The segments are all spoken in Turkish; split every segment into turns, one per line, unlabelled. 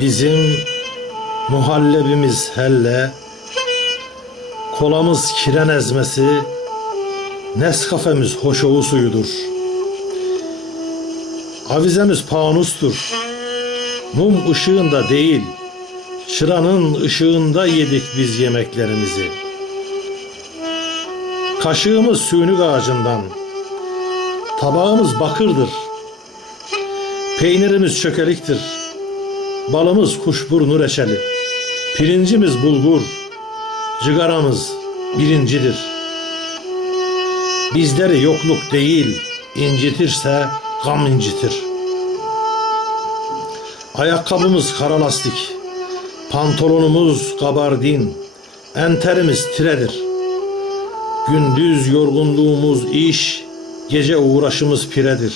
Bizim muhallebimiz helle, kolamız kiren ezmesi, Nescafemiz hoşovu suyudur. Avizemiz panustur. Mum ışığında değil, çıranın ışığında yedik biz yemeklerimizi. Kaşığımız sünük ağacından, tabağımız bakırdır. Peynirimiz çökeliktir. Balımız kuşburnu reçeli. Pirincimiz bulgur. Cigaramız birincidir. Bizleri yokluk değil, incitirse gam incitir. Ayakkabımız kara lastik. Pantolonumuz gabardin. Enterimiz tiredir. Gündüz yorgunluğumuz iş, gece uğraşımız piredir.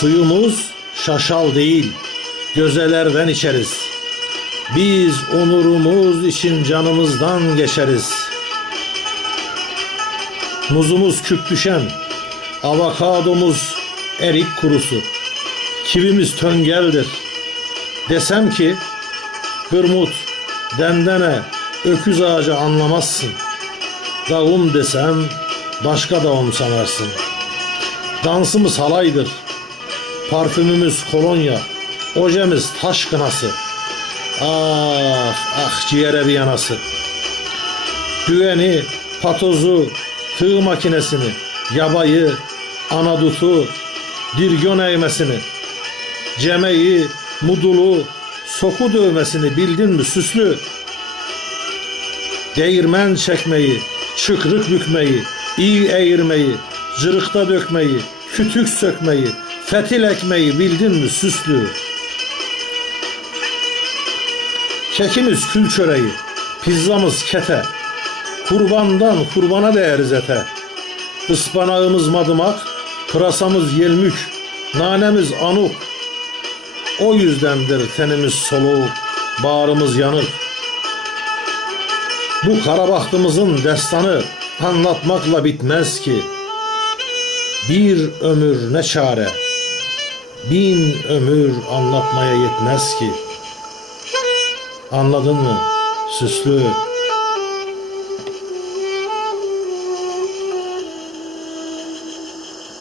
Suyumuz şaşal değil, gözelerden içeriz. Biz onurumuz için canımızdan geçeriz. Muzumuz küp düşen, avokadomuz erik kurusu, kivimiz töngeldir. Desem ki, hırmut, dendene, öküz ağacı anlamazsın. Dağım desem, başka dağım sanarsın. Dansımız halaydır. Parfümümüz kolonya, ojemiz taş kınası. Ah ah ciğere bir yanası. Düğeni, patozu, tığ makinesini, yabayı, anadutu, dirgön eğmesini, cemeyi, mudulu, soku dövmesini bildin mi süslü? Değirmen çekmeyi, çıkrık bükmeyi, iyi eğirmeyi, cırıkta dökmeyi, kütük sökmeyi, fetil ekmeyi bildin mi süslü? Kekimiz kül çöreği, pizzamız kete, kurbandan kurbana değeriz ete. Ispanağımız madımak, pırasamız yelmük, nanemiz anuk. O yüzdendir tenimiz soluk, bağrımız yanık. Bu kara bahtımızın destanı anlatmakla bitmez ki. Bir ömür ne çare, bin ömür anlatmaya yetmez ki. Anladın mı? Süslü,